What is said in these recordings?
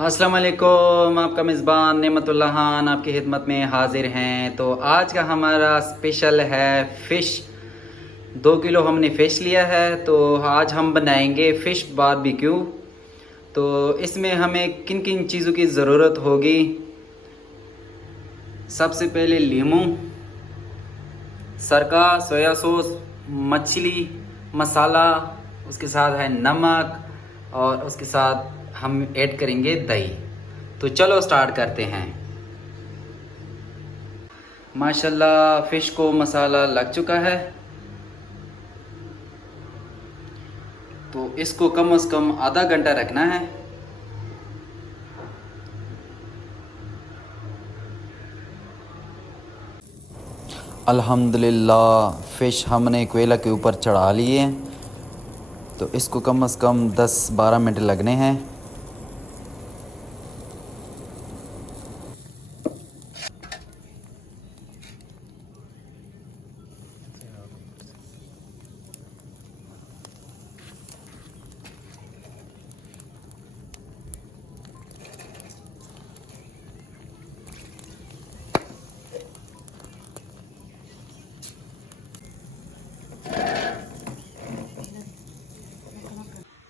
अस्सलाम वालेकुम, आपका मेज़बान नेमतुल्लाह खान आपकी खिदमत में हाजिर हैं। तो आज का हमारा स्पेशल है फ़िश। 2 किलो हमने फ़िश लिया है, तो आज हम बनाएंगे फ़िश बारबेक्यू। तो इसमें हमें किन किन चीज़ों की ज़रूरत होगी। सबसे पहले लीमू, सरका, सोया सॉस, मछली मसाला, उसके साथ है नमक और उसके साथ हम ऐड करेंगे दही। तो चलो स्टार्ट करते हैं। माशाल्लाह फ़िश को मसाला लग चुका है, तो इसको कम से कम आधा घंटा रखना है। अल्हम्दुलिल्लाह फ़िश हमने कोयला के ऊपर चढ़ा लिए, तो इसको कम से कम 10-12 मिनट लगने हैं।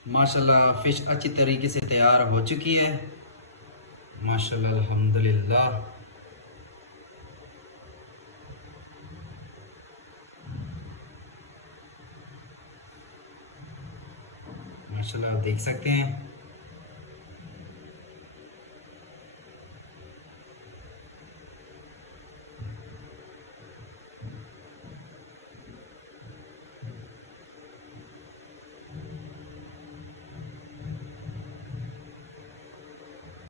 माशाल्लाह फ़िश अच्छी तरीके से तैयार हो चुकी है। माशाल्लाह अल्हम्दुलिल्लाह। माशाल्लाह आप देख सकते हैं।